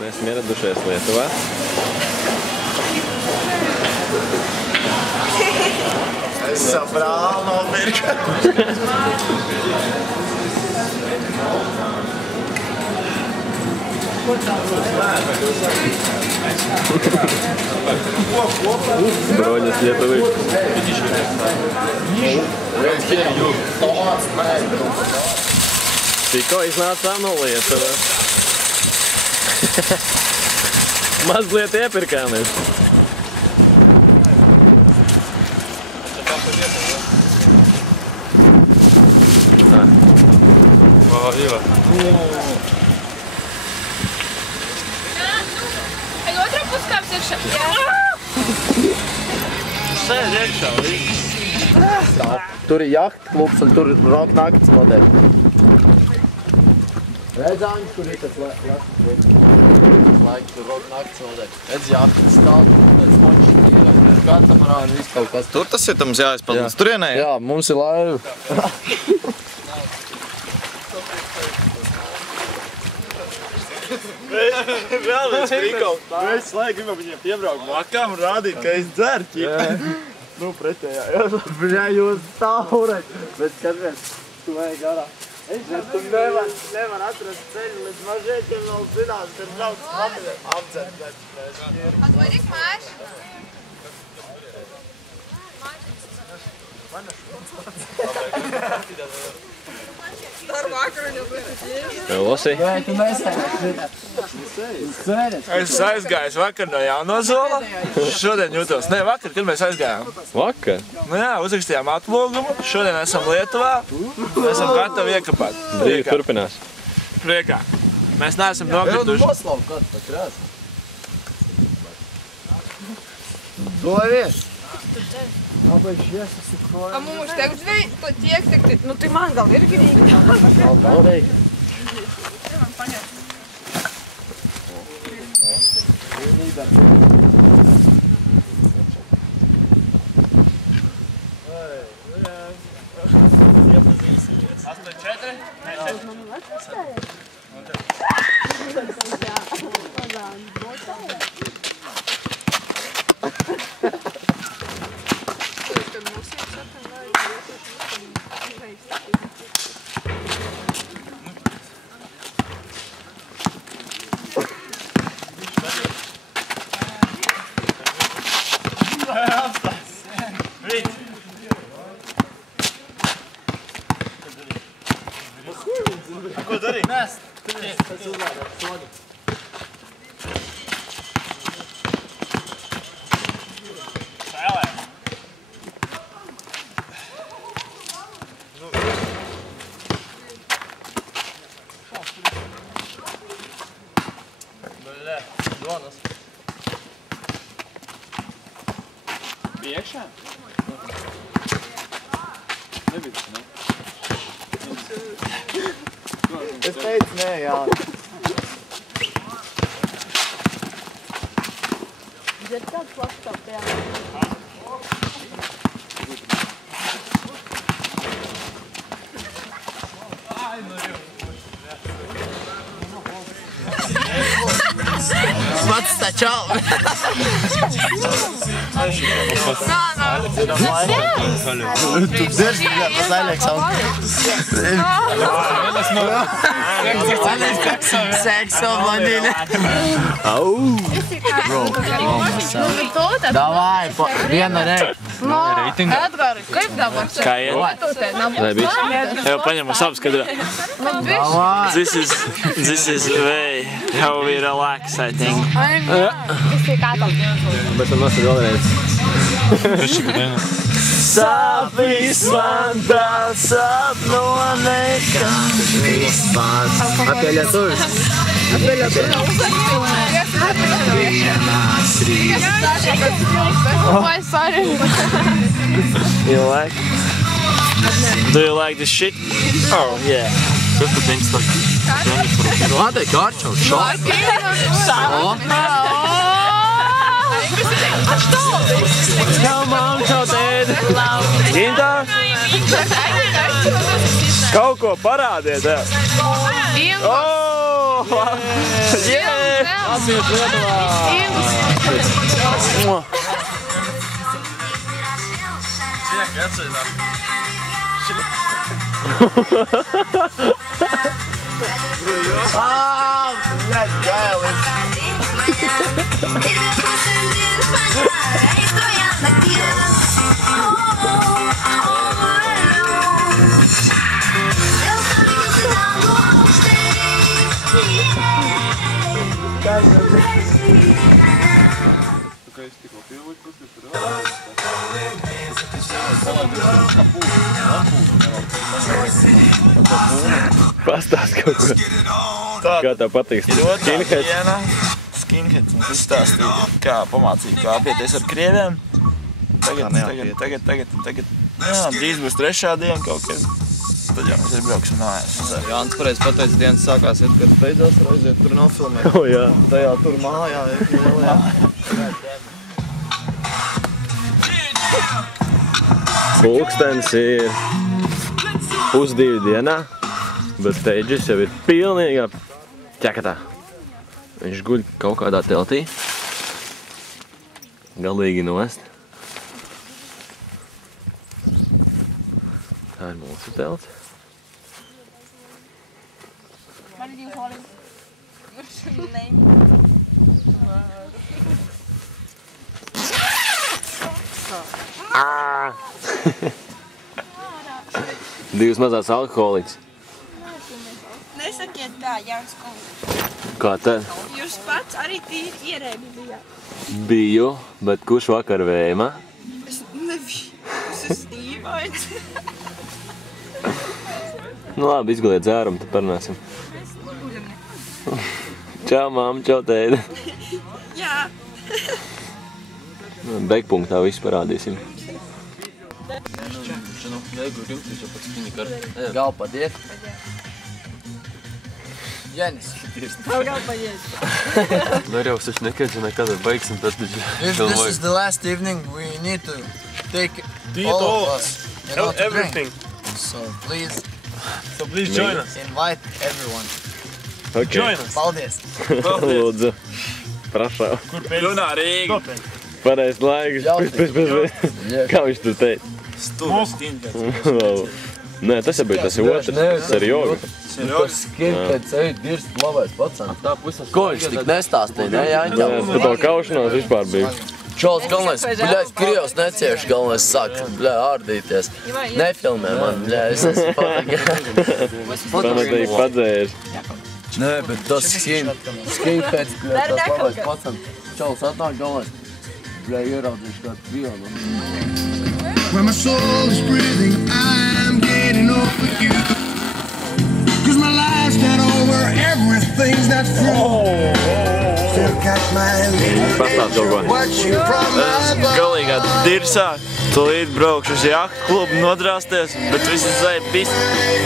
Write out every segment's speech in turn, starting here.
Mēs esam ieradušies Lietuvā. Es savu brāli nopirku. Broņas Lietuvī. Tikko iznācām no Lietuvas. Mazliet iepirkāmies. Otrā puskāps iekšā. Sēd iekšā, tur ir jahta klubs un tur rock nakts notiek. Redz, Aņš, kur ir tas jahta klubs? Laiks, tur rock nakts notiek. Redz, jahta stāv, pēc maču ir katamarāni, viss kaut kas. Tur tas ir, mums jāizpaldies turienē? Jā, mums ir laiva. Vēl viens prikals. Mēs slēg gribam viņiem piebraukt vakām un rādīt, ka es dzeru ķipi. Nu, pretējā, jā. Bļā, jūs stāvureļ. Bet skaties, tu vajag garā. Tu nevar atrast ceļu līdz mažēķiem vēl zināt, ka ir brauc patīk. Apdzert, bet Atvairīk māš. Ar vakaru nebūtu. Losi. jā, tu nesēdi. Es aizgāju vakar no Jaunozola. Šodien jūtos. Nē, vakar, kad mēs aizgājām. Vakar? Nu jā, uzrakstījām atlūgumu. Šodien esam Lietuvā. Esam gatavi iekapāt. Dzīve turpinās. Priekā. Mēs neesam nokrituši. Noslavu kāds tā krās. Dovies! Kāpēc iesas ir kroja? A mums tagad to tiek, nu tu man gal ir grīgi. Paldies! Ko darīt? Nest! Tas uzlādāt sodu. Sēlē. Bļē, donas. Bija iekšā? Nebija, ne? Es teicu, nē, jā. Dzer kāds laptop, jā. Mats tā čau! Tu dzersi, jā, tas aļiek savu. Sekso, bladīne. Au! Davai, viena reik. Edgari, kaip dabar čia? Kā iet? Lai bišķi. Jau paņemam apskatru. This is way how we relax, I think. Bet tam nāsad vēlreiz. Sapnis man tāds sapno nekā. Apie lietuvis. Oi, sorry. You like? Do you like this shit? Oh, yeah. Lādai garčau, šāk. Come on, čautēd! Ginta? Kaut ko parādiet, jā. Oh! Latvijas Lietuvā! Pastāst kaut ko. Kā tev patīk skinheads? Skinheads mums izstāstīja, kā pamācīja, kā apieties ar krieviem. Tagad, drīz būs 3. diena kaut kad. Tad jau mēs brauksim mājās. Jānis pareiz pateica, dienas sākās, kad beidzās var aiziet tur nofilmēt. O, jā. Tajā tur mājā ir lielajā. Pulkstens ir 1:30 dienā, bet Teidžis jau ir pilnīgā ķekatā. Viņš guļ kaut kādā teltī. Galīgi nost. Tā ir mūsu telts. What did you call it? Your name? Divas mazās alkoholiķis. Nesakiet tā, Jānis Kungs. Kā tad? Jūs pats arī tīri ierēbi bijāt. Biju, bet kurš vakar vēma? Es nebiju. Es esmu īvains. Nu labi, izgaliet dzērumu, tad parunāsim. Čau, māma, čau, tēde. Jā. Beigpunktā visu parādīsim. Gal padiet. Janis. Gal padiet. Darjavs taču nekad beigsim, tad taču If this is the last evening, we need to take all of us. Everything. So please join us. invite everyone. Okay. Join us. Paldies. Lūdzu. Prašau. Ļunā Rīga. Pareiz laiks. Kā viņš tur teica? Nē, tas jau bija tas otrs. Tas ir joga. Skinheads eit dirst labais pacens. Ko viņš tik nestāstīja, ne, Jāņķam? Par to kaušanos vispār bija. Čols galvenais, bļaļ, Krievs necieši, galvenais sāk, bļaļ, ārdīties. Nefilmē man, bļaļ, es esmu Pamatīgi padzēries. Nē, bet tas skinheads, bļaļ, tas labais pacens. Čols atnāk galvenais, bļaļ, ieraudzīšu kādu vienu. When my soul is breathing, I'm getting over you. Cause my life's not over, everything's not through. Still got my Pastāst kaut ko. watching from my Galīgā dirsā. Tūlīt braukšu uz jahtu klubu nodrāsties, bet visi zēja pist.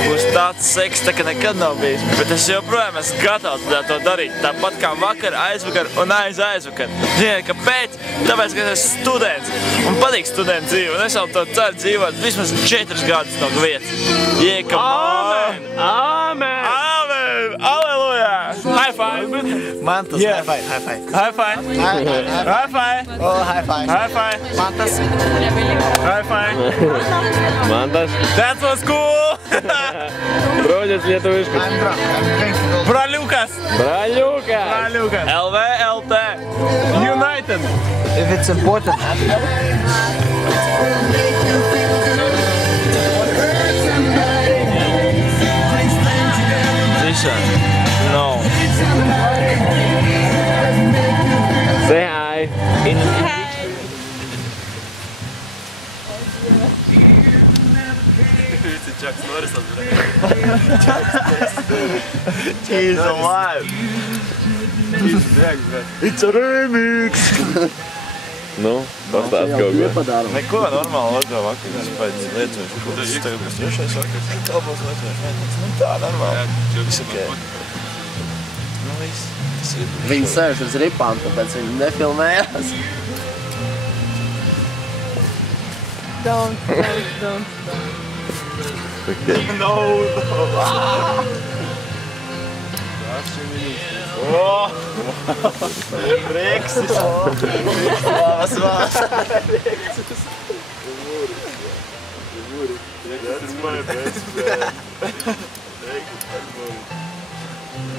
Būs tāds seks, tā ka nekad nav bijis. Bet es joprojām esmu gatavs to darīt. Tāpat kā vakar, aizvakar un aizvakar. Ziniet, kāpēc? Tāpēc, ka es esmu students. Un patīk studentu dzīvi. Un es jau to ceru dzīvot vismaz 4 gadus no vietas. Amen! Amen! Amen! Alleluja! High five! Man tas high five, high five. High five! High five! Oh, high five. High five! Man tas. High five! Man tas. That was cool! Broļas lietuviškas. I'm drunk, I'm drinking. Braļukas! Braļuka! Braļukas! LV, LT! United! If it's important. Tiešām? No. Say hi. He's alive! It's a remix! Nu, pastāst kaut ko. Neko normāli otro vakaru. Es pēc lietošu. Tas tagad būs 3. vakars. Kalbos lietošu. Nu tā, normāli. Viss ok. Nu viss. Tas ir. Viņi sēž uz ripām, tāpēc viņi nefilmējās. Don't. Okay. No! Reksis. Slavas.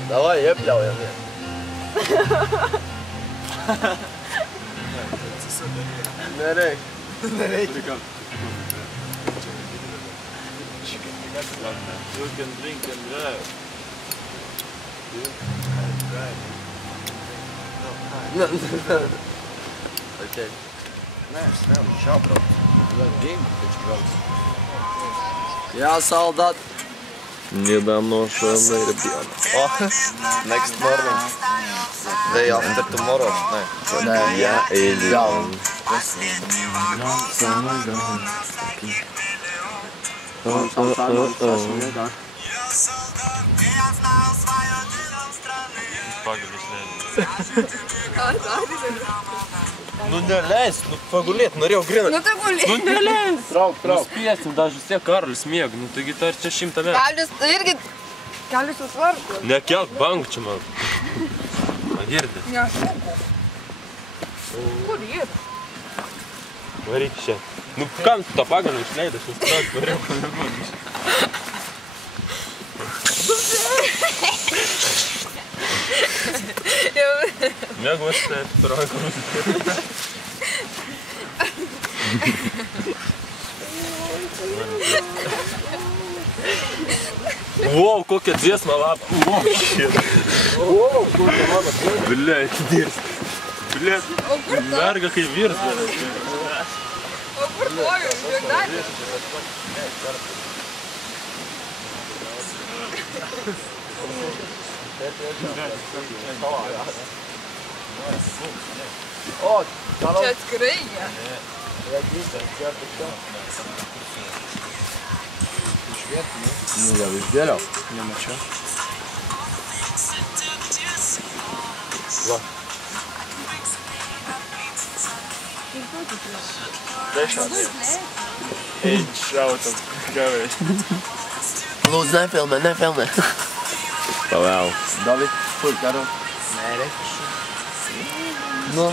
Давай, iepļaujam. Nereik. You can drink and drive. Okay. Nē, viņš jābrauc. Game taču brauc. Jā, soldat. Недоноша меридиана. Next morning. Day after tomorrow. Nē, jā, Ilion. Ну не лезь, ну погулять, ну рев грена. Nu, tu guli. Ну не лезь. Trauk. Spiesim dažus tie Karlis miega, nu taigi tā ir 600 metru. Kaļus irgi. Kaļus uz varu. Nekelk banku čia man. Man girdi. Jā, šuku. Kur ir? Varyk čia. Nu kam tu tą pagaliu išleidai, aš nestraukiu, variau, kam nebūdžiu. Mėgos taip, traukiu. Wow, kokia dziesma lapa. Wow, shit. Wow, kokia mano. Blet, dirst. Blet, merga kaip virs. O kur kojų? Žiūrėk. Čia atskirai jie. Nu, jau išgėliau. Nemačiau. Va. Eidž šautam, gavai. Lūdzu, nefilmē. Pavēl. David, kur karo? Nē, Nu.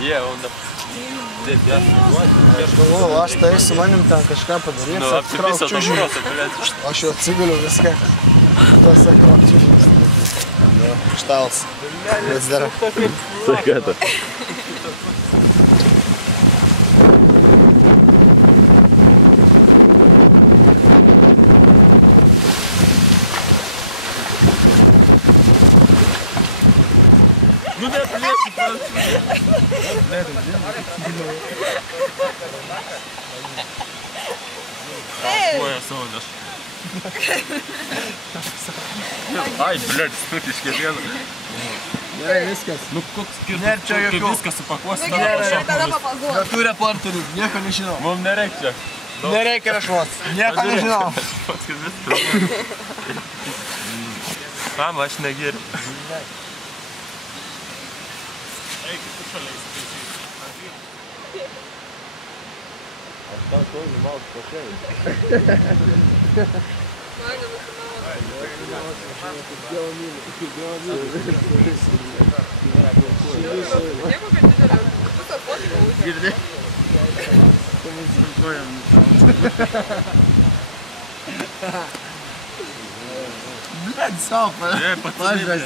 Jē, un taip, jā. Aš galvoju, aš tai su manim ten kažką padaryti. Nu, apsipisau to šurosą, blėt. Aš jau atsiguliu viską. Tas akropčiulis. Nu, štals. Vis dar. Sakata. Nu, neplėsi, Ой, солнышко. Ai, блядь, stutiškai viena. Gerai, viskas. Nu, koks skirtumas, Nėra čia tu jokių. viską supakuosi. Tada papazuoju. Jokių reporterių, nieko nežinau. Mums nereikia. Nereikia rašmos. Nieko nežinau. Mama, aš negeriu. Aš tau to numaus pašai. Girdi? Bled, sopa. Pažiūrės.